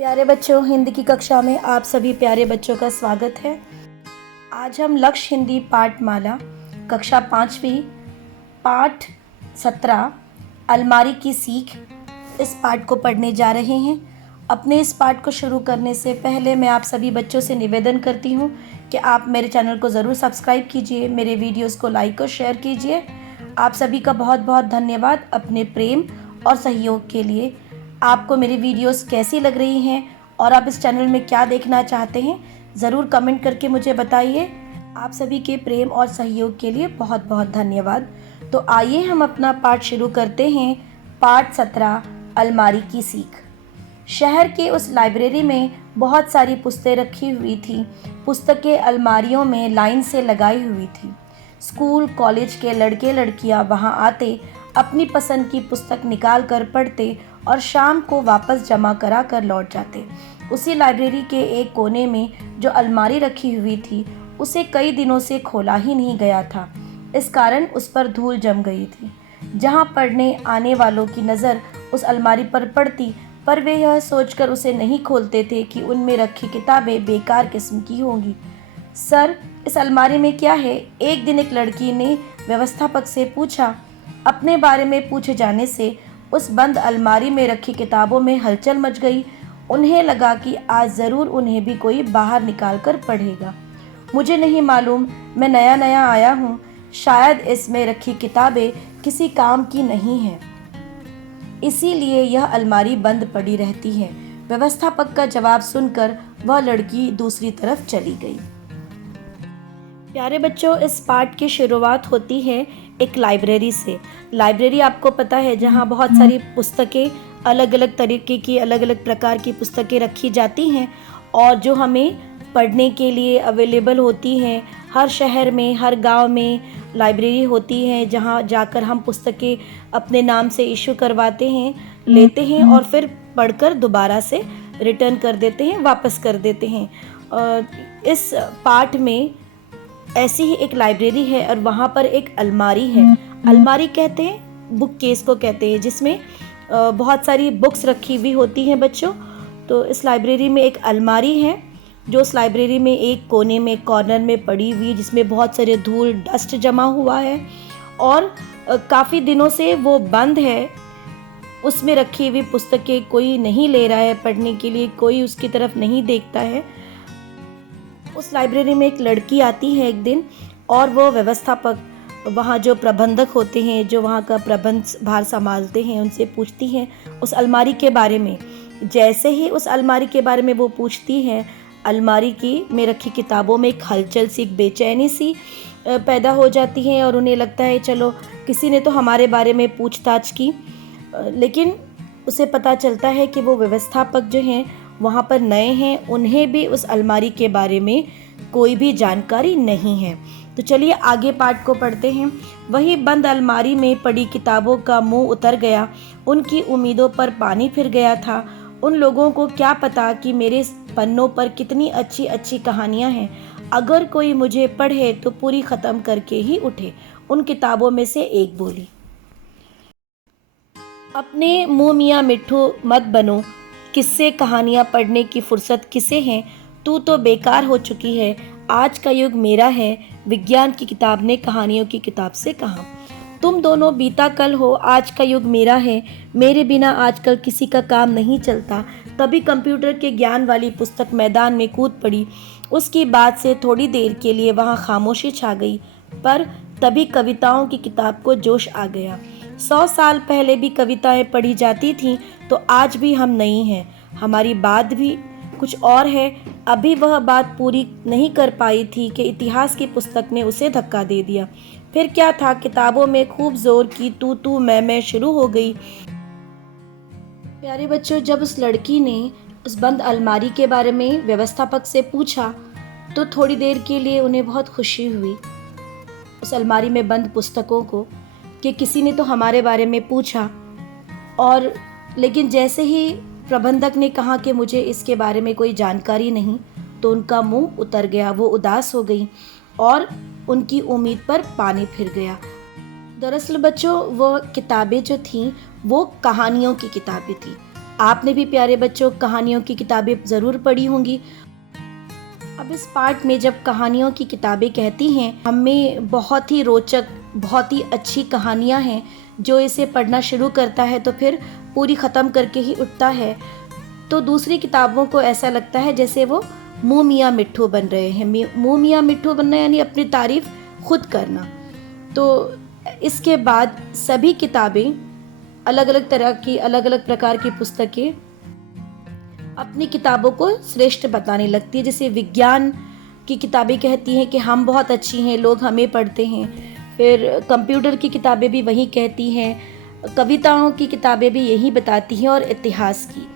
प्यारे बच्चों, हिंदी की कक्षा में आप सभी प्यारे बच्चों का स्वागत है। आज हम लक्ष्य हिंदी पाठमाला कक्षा 5वीं पाठ 17 अलमारी की सीख इस पाठ को पढ़ने जा रहे हैं। अपने इस पाठ को शुरू करने से पहले मैं आप सभी बच्चों से निवेदन करती हूँ कि आप मेरे चैनल को ज़रूर सब्सक्राइब कीजिए, मेरे वीडियोस को लाइक और शेयर कीजिए। आप सभी का बहुत बहुत धन्यवाद अपने प्रेम और सहयोग के लिए। आपको मेरी वीडियोस कैसी लग रही हैं और आप इस चैनल में क्या देखना चाहते हैं, ज़रूर कमेंट करके मुझे बताइए। आप सभी के प्रेम और सहयोग के लिए बहुत बहुत धन्यवाद। तो आइए हम अपना पाठ शुरू करते हैं। पाठ 17 अलमारी की सीख। शहर के उस लाइब्रेरी में बहुत सारी पुस्तकें रखी हुई थी। पुस्तकें अलमारियों में लाइन से लगाई हुई थी। स्कूल कॉलेज के लड़के लड़कियां वहां आते, अपनी पसंद की पुस्तक निकाल कर पढ़ते और शाम को वापस जमा करा कर लौट जाते। उसी लाइब्रेरी के एक कोने में जो अलमारी रखी हुई थी, उसे कई दिनों से खोला ही नहीं गया था। इस कारण उस पर धूल जम गई थी। जहां पढ़ने आने वालों की नज़र उस अलमारी पर पड़ती, पर वे यह सोचकर उसे नहीं खोलते थे कि उनमें रखी किताबें बेकार किस्म की होंगी। सर, इस अलमारी में क्या है? एक दिन एक लड़की ने व्यवस्थापक से पूछा। अपने बारे में पूछे जाने से उस बंद अलमारी में रखी किताबों में हलचल मच गई। उन्हें लगा कि आज ज़रूर उन्हें भी कोई बाहर निकाल कर पढ़ेगा। मुझे नहीं मालूम, मैं नया नया आया हूँ, शायद इसमें रखी किताबें किसी काम की नहीं हैं, इसीलिए यह अलमारी बंद पड़ी रहती है। व्यवस्थापक का जवाब सुनकर वह लड़की दूसरी तरफ चली गई। प्यारे बच्चों, इस पाठ की शुरुआत होती है एक लाइब्रेरी से। लाइब्रेरी आपको पता है जहाँ बहुत सारी पुस्तकें, अलग अलग तरीके की, अलग अलग प्रकार की पुस्तकें रखी जाती हैं और जो हमें पढ़ने के लिए अवेलेबल होती हैं। हर शहर में, हर गांव में लाइब्रेरी होती है जहाँ जाकर हम पुस्तकें अपने नाम से इशू करवाते हैं, लेते हैं और फिर पढ़कर दोबारा से रिटर्न कर देते हैं, वापस कर देते हैं। इस पाठ में ऐसी ही एक लाइब्रेरी है और वहाँ पर एक अलमारी है। अलमारी कहते हैं, बुक केस को कहते हैं, जिसमें बहुत सारी बुक्स रखी हुई होती हैं बच्चों। तो इस लाइब्रेरी में एक अलमारी है जो उस लाइब्रेरी में एक कोने में, कॉर्नर में पड़ी हुई, जिसमें बहुत सारे धूल डस्ट जमा हुआ है और काफ़ी दिनों से वो बंद है। उसमें रखी हुई पुस्तकें कोई नहीं ले रहा है पढ़ने के लिए, कोई उसकी तरफ नहीं देखता है। उस लाइब्रेरी में एक लड़की आती है एक दिन और वो व्यवस्थापक, वहाँ जो प्रबंधक होते हैं, जो वहाँ का प्रबंध भार संभालते हैं, उनसे पूछती हैं उस अलमारी के बारे में। जैसे ही उस अलमारी के बारे में वो पूछती हैं, अलमारी की में रखी किताबों में एक हलचल सी, एक बेचैनी सी पैदा हो जाती है और उन्हें लगता है चलो किसी ने तो हमारे बारे में पूछताछ की। लेकिन उसे पता चलता है कि वो व्यवस्थापक जो हैं वहाँ पर नए हैं, उन्हें भी उस अलमारी के बारे में कोई भी जानकारी नहीं है। तो चलिए आगे पाठ को पढ़ते हैं। वही बंद अलमारी में पड़ी किताबों का मुंह उतर गया। उनकी उम्मीदों पर पानी फिर गया था। उन लोगों को क्या पता कि मेरे पन्नों पर कितनी अच्छी अच्छी कहानियाँ हैं। अगर कोई मुझे पढ़े तो पूरी ख़त्म करके ही उठे। उन किताबों में से एक बोली, अपने मुँह मियाँ मिट्ठू मत बनो, किस्से कहानियाँ पढ़ने की फुर्सत किसे हैं? तू तो बेकार हो चुकी है। आज का युग मेरा है, विज्ञान की किताब ने कहानियों की किताब से कहा। तुम दोनों बीता कल हो, आज का युग मेरा है, मेरे बिना आजकल किसी का काम नहीं चलता। तभी कंप्यूटर के ज्ञान वाली पुस्तक मैदान में कूद पड़ी। उसकी बात से थोड़ी देर के लिए वहाँ खामोशी छा गई, पर तभी कविताओं की किताब को जोश आ गया। 100 साल पहले भी कविताएं पढ़ी जाती थीं, तो आज भी हम नहीं हैं। हमारी बात भी कुछ और है। अभी वह बात पूरी नहीं कर पाई थी कि इतिहास की पुस्तक ने उसे धक्का दे दिया। फिर क्या था, किताबों में खूब जोर की तू मैं शुरू हो गई। प्यारे बच्चों, जब उस लड़की ने उस बंद अलमारी के बारे में व्यवस्थापक से पूछा तो थोड़ी देर के लिए उन्हें बहुत खुशी हुई उस अलमारी में बंद पुस्तकों को, कि किसी ने तो हमारे बारे में पूछा। और लेकिन जैसे ही प्रबंधक ने कहा कि मुझे इसके बारे में कोई जानकारी नहीं, तो उनका मुंह उतर गया। वो उदास हो गई और उनकी उम्मीद पर पानी फिर गया। दरअसल बच्चों, वो किताबें जो थीं वो कहानियों की किताबें थीं। आपने भी प्यारे बच्चों कहानियों की किताबें ज़रूर पढ़ी होंगी। अब इस पार्ट में जब कहानियों की किताबें कहती हैं हमें बहुत ही रोचक, बहुत ही अच्छी कहानियाँ हैं, जो इसे पढ़ना शुरू करता है तो फिर पूरी ख़त्म करके ही उठता है। तो दूसरी किताबों को ऐसा लगता है जैसे वो मुँह मियाँ मिट्ठू बन रहे हैं। मुँह मियाँ मिट्ठू बनना यानी अपनी तारीफ़ खुद करना। तो इसके बाद सभी किताबें, अलग अलग तरह की, अलग अलग प्रकार की पुस्तकें अपनी किताबों को श्रेष्ठ बताने लगती है। जैसे विज्ञान की किताबें कहती हैं कि हम बहुत अच्छी हैं, लोग हमें पढ़ते हैं। फिर कंप्यूटर की किताबें भी वही कहती हैं, कविताओं की किताबें भी यही बताती हैं, और इतिहास की।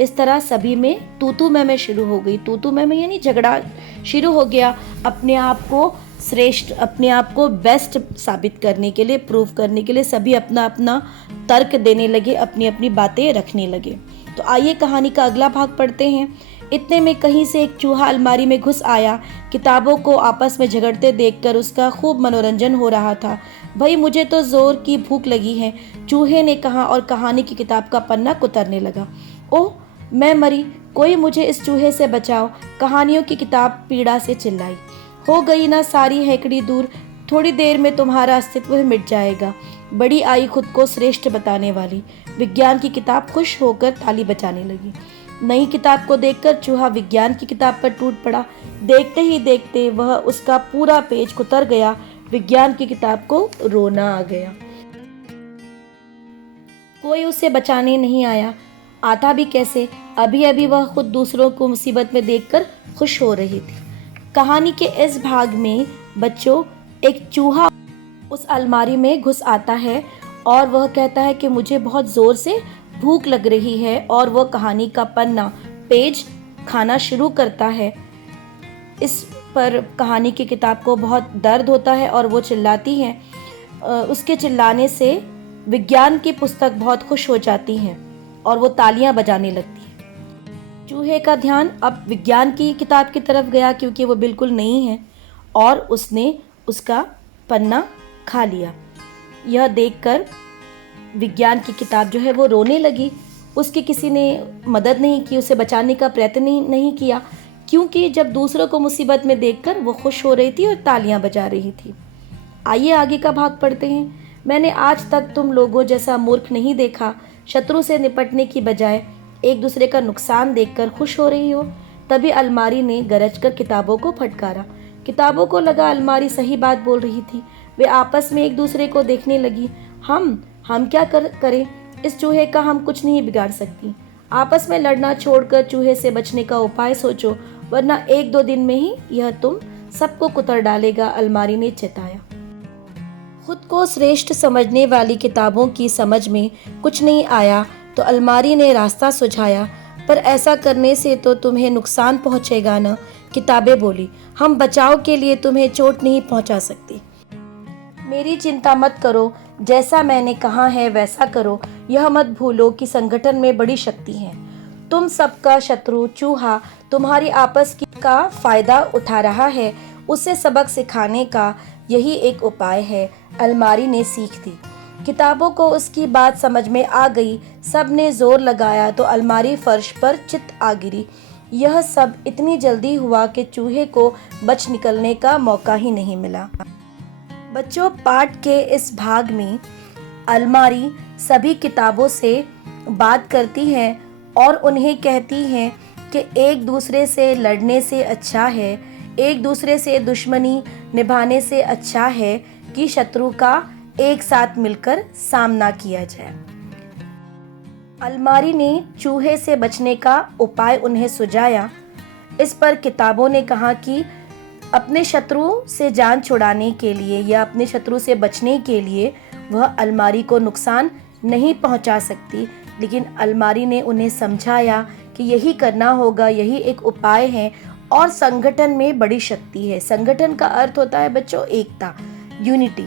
इस तरह सभी में तू तू मैं शुरू हो गई। तू तू मैं यानी झगड़ा शुरू हो गया, अपने आप को श्रेष्ठ, अपने आप को बेस्ट साबित करने के लिए, प्रूव करने के लिए सभी अपना अपना तर्क देने लगे, अपनी अपनी बातें रखने लगे। तो आइए कहानी का अगला भाग पढ़ते हैं। इतने में कहीं से एक चूहा अलमारी में घुस आया। किताबों को आपस में झगड़ते देखकर उसका खूब मनोरंजन हो रहा था। भाई मुझे तो जोर की भूख लगी है, चूहे ने कहा, और कहानी की किताब का पन्ना कुतरने लगा। ओह मैं मरी, कोई मुझे इस चूहे से बचाओ, कहानियों की किताब पीड़ा से चिल्लाई। हो गई ना सारी हैकड़ी दूर, थोड़ी देर में तुम्हारा अस्तित्व मिट जाएगा। बड़ी आई खुद को श्रेष्ठ बताने वाली। विज्ञान की किताब खुश होकर ताली बजाने लगी। नई किताब को देखकर चूहा विज्ञान की किताब पर टूट पड़ा। देखते ही देखते वह उसका पूरा पेज कुतर गया। विज्ञान की किताब को रोना आ गया। कोई उसे बचाने नहीं आया, आता भी कैसे? अभी अभी वह खुद दूसरों को मुसीबत में देखकर खुश हो रही थी। कहानी के इस भाग में बच्चों, एक चूहा उस अलमारी में घुस आता है और वह कहता है कि मुझे बहुत ज़ोर से भूख लग रही है, और वह कहानी का पन्ना, पेज खाना शुरू करता है। इस पर कहानी की किताब को बहुत दर्द होता है और वो चिल्लाती है। उसके चिल्लाने से विज्ञान की पुस्तक बहुत खुश हो जाती है और वो तालियां बजाने लगती है। चूहे का ध्यान अब विज्ञान की किताब की तरफ गया, क्योंकि वो बिल्कुल नई है, और उसने उसका पन्ना खा लिया। यह देखकर विज्ञान की किताब जो है वो रोने लगी। उसकी किसी ने मदद नहीं की, उसे बचाने का प्रयत्न नहीं किया, क्योंकि जब दूसरों को मुसीबत में देखकर वो खुश हो रही थी और तालियां बजा रही थी। आइए आगे का भाग पढ़ते हैं। मैंने आज तक तुम लोगों जैसा मूर्ख नहीं देखा। शत्रु से निपटने की बजाय एक दूसरे का नुकसान देखकर खुश हो रही हो। तभी अलमारी ने गरजकर किताबों को फटकारा। किताबों को लगा अलमारी सही बात बोल रही थी। वे आपस में एक दूसरे को देखने लगी। हम क्या करें? इस चूहे का हम कुछ नहीं बिगाड़ सकती। आपस में लड़ना छोड़कर चूहे से बचने का उपाय सोचो, वरना 1-2 दिन में ही यह तुम सबको कुतर डालेगा, अलमारी ने चेताया। खुद को श्रेष्ठ समझने वाली किताबों की समझ में कुछ नहीं आया तो अलमारी ने रास्ता सुझाया, पर ऐसा करने से तो तुम्हें नुकसान पहुंचेगा न। किताबें बोली, हम बचाव के लिए तुम्हें चोट नहीं पहुंचा सकती। मेरी चिंता मत करो, जैसा मैंने कहा है वैसा करो। यह मत भूलो कि संगठन में बड़ी शक्ति है। तुम सबका शत्रु चूहा तुम्हारी आपस की का फायदा उठा रहा है। उसे सबक सिखाने का यही एक उपाय है। अलमारी ने सीख दी। किताबों को उसकी बात समझ में आ गई। सब ने जोर लगाया तो अलमारी फर्श पर चित आ गिरी। यह सब इतनी जल्दी हुआ कि चूहे को बच निकलने का मौका ही नहीं मिला। बच्चों, पाठ के इस भाग में अलमारी सभी किताबों से बात करती है और उन्हें कहती है कि एक दूसरे से लड़ने से अच्छा है, एक दूसरे से दुश्मनी निभाने से अच्छा है कि शत्रु का एक साथ मिलकर सामना किया जाए। अलमारी ने चूहे से बचने का उपाय उन्हें सुझाया। इस पर किताबों ने कहा कि अपने शत्रु से जान छुड़ाने के लिए या अपने शत्रु से बचने के लिए वह अलमारी को नुकसान नहीं पहुंचा सकती, लेकिन अलमारी ने उन्हें समझाया कि यही करना होगा, यही एक उपाय है। और संगठन में बड़ी शक्ति है। संगठन का अर्थ होता है बच्चों एकता, यूनिटी।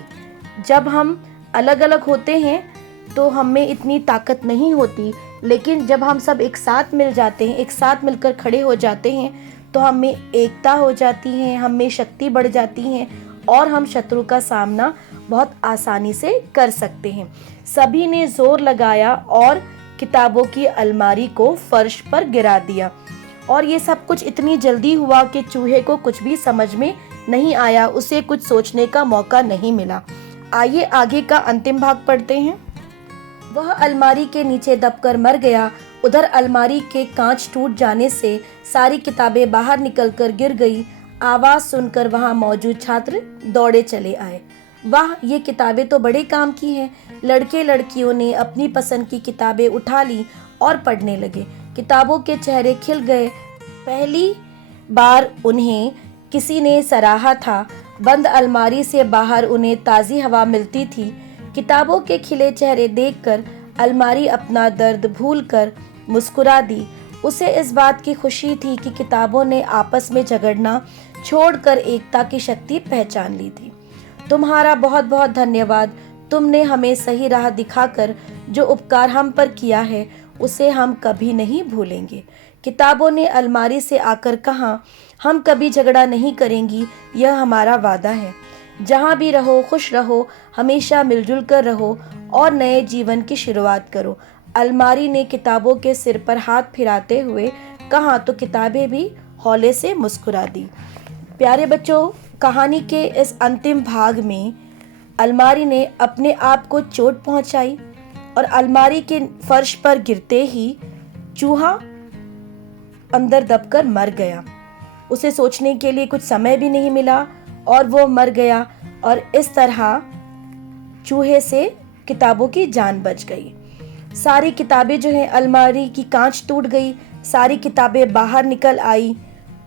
जब हम अलग अलग होते हैं तो हमें इतनी ताकत नहीं होती, लेकिन जब हम सब एक साथ मिल जाते हैं, एक साथ मिलकर खड़े हो जाते हैं, तो हमें एकता हो जाती है, हमें शक्ति बढ़ जाती है और हम शत्रु का सामना बहुत आसानी से कर सकते हैं। सभी ने जोर लगाया और किताबों की अलमारी को फर्श पर गिरा दिया। और ये सब कुछ इतनी जल्दी हुआ कि चूहे को कुछ भी समझ में नहीं आया, उसे कुछ सोचने का मौका नहीं मिला। आइए आगे का अंतिम भाग पढ़ते हैं। वह अलमारी के नीचे दबकर मर गया। उधर अलमारी के कांच टूट जाने से सारी किताबें बाहर निकलकर गिर गई। आवाज सुनकर वहां मौजूद छात्र दौड़े चले आए। वाह, ये किताबें तो बड़े काम की हैं। लड़के लड़कियों ने अपनी पसंद की किताबें उठा ली और पढ़ने लगे। किताबों के चेहरे खिल गए। पहली बार उन्हें किसी ने सराहा था। बंद अलमारी से बाहर उन्हें ताज़ी हवा मिलती थी। किताबों के खिले चेहरे देखकर अलमारी अपना दर्द भूलकर मुस्कुरा दी। उसे इस बात की खुशी थी कि किताबों ने आपस में झगड़ना छोड़कर एकता की शक्ति पहचान ली थी। तुम्हारा बहुत बहुत धन्यवाद। तुमने हमें सही राह दिखाकर जो उपकार हम पर किया है उसे हम कभी नहीं भूलेंगे। किताबों ने अलमारी से आकर कहा, हम कभी झगड़ा नहीं करेंगी, यह हमारा वादा है। जहाँ भी रहो खुश रहो, हमेशा मिलजुल कर रहो और नए जीवन की शुरुआत करो। अलमारी ने किताबों के सिर पर हाथ फिराते हुए कहा तो किताबें भी हौले से मुस्कुरा दी। प्यारे बच्चों, कहानी के इस अंतिम भाग में अलमारी ने अपने आप को चोट पहुंचाई और अलमारी के फर्श पर गिरते ही चूहा अंदर दबकर मर गया। उसे सोचने के लिए कुछ समय भी नहीं मिला और वो मर गया और इस तरह चूहे से किताबों की जान बच गई। सारी किताबें जो हैं, अलमारी की कांच टूट गई, सारी किताबें बाहर निकल आई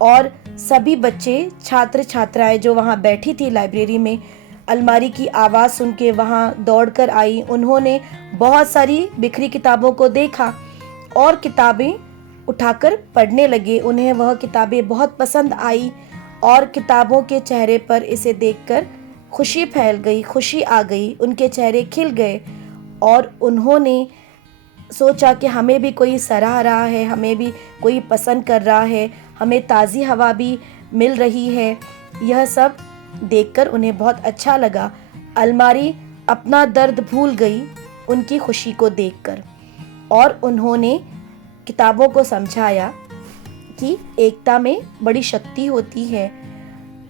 और सभी बच्चे छात्र छात्राएं जो वहाँ बैठी थी लाइब्रेरी में, अलमारी की आवाज़ सुन के वहाँ दौड़ कर आई। उन्होंने बहुत सारी बिखरी किताबों को देखा और किताबें उठाकर पढ़ने लगे। उन्हें वह किताबें बहुत पसंद आई और किताबों के चेहरे पर इसे देखकर खुशी फैल गई, खुशी आ गई, उनके चेहरे खिल गए और उन्होंने सोचा कि हमें भी कोई सराह रहा है, हमें भी कोई पसंद कर रहा है, हमें ताज़ी हवा भी मिल रही है। यह सब देखकर उन्हें बहुत अच्छा लगा। अलमारी अपना दर्द भूल गई उनकी खुशी को देखकर और उन्होंने किताबों को समझाया कि एकता में बड़ी शक्ति होती है।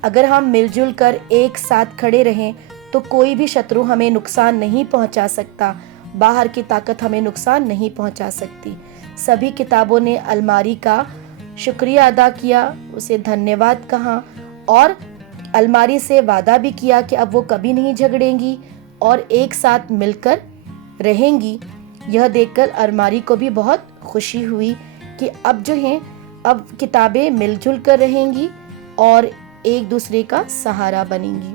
अगर हम मिलजुल कर एक साथ खड़े रहें तो कोई भी शत्रु हमें नुकसान नहीं पहुंचा सकता, बाहर की ताकत हमें नुकसान नहीं पहुंचा सकती। सभी किताबों ने अलमारी का शुक्रिया अदा किया, उसे धन्यवाद कहा और अलमारी से वादा भी किया कि अब वो कभी नहीं झगड़ेंगी और एक साथ मिलकर रहेंगी। यह देखकर अलमारी को भी बहुत खुशी हुई कि अब जो हैं, अब किताबें मिलजुल कर रहेंगी और एक दूसरे का सहारा बनेंगी।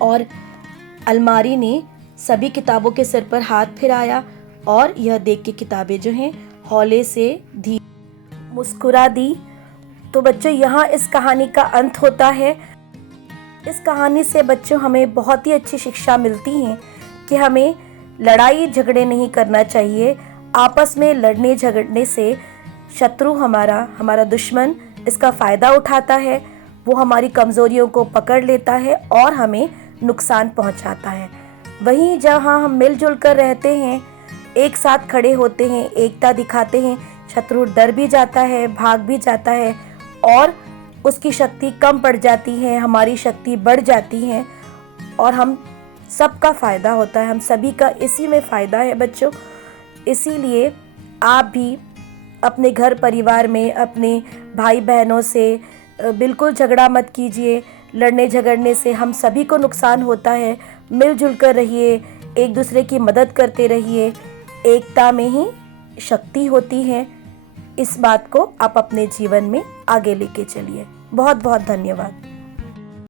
और अलमारी ने सभी किताबों के सिर पर हाथ फिराया और यह देख के किताबें जो हैं हौले से मुस्कुरा दी। तो बच्चों, यहाँ इस कहानी का अंत होता है। इस कहानी से बच्चों हमें बहुत ही अच्छी शिक्षा मिलती है कि हमें लड़ाई झगड़े नहीं करना चाहिए। आपस में लड़ने झगड़ने से शत्रु हमारा दुश्मन इसका फ़ायदा उठाता है, वो हमारी कमज़ोरियों को पकड़ लेता है और हमें नुकसान पहुंचाता है। वहीं जहां हम मिलजुल कर रहते हैं, एक साथ खड़े होते हैं, एकता दिखाते हैं, शत्रु डर भी जाता है, भाग भी जाता है और उसकी शक्ति कम पड़ जाती है, हमारी शक्ति बढ़ जाती है और हम सबका फ़ायदा होता है, हम सभी का इसी में फ़ायदा है बच्चों। इसीलिए आप भी अपने घर परिवार में अपने भाई बहनों से बिल्कुल झगड़ा मत कीजिए। लड़ने झगड़ने से हम सभी को नुकसान होता है। मिलजुल कर रहिए, एक दूसरे की मदद करते रहिए। एकता में ही शक्ति होती है। इस बात को आप अपने जीवन में आगे लेके चलिए। बहुत बहुत धन्यवाद।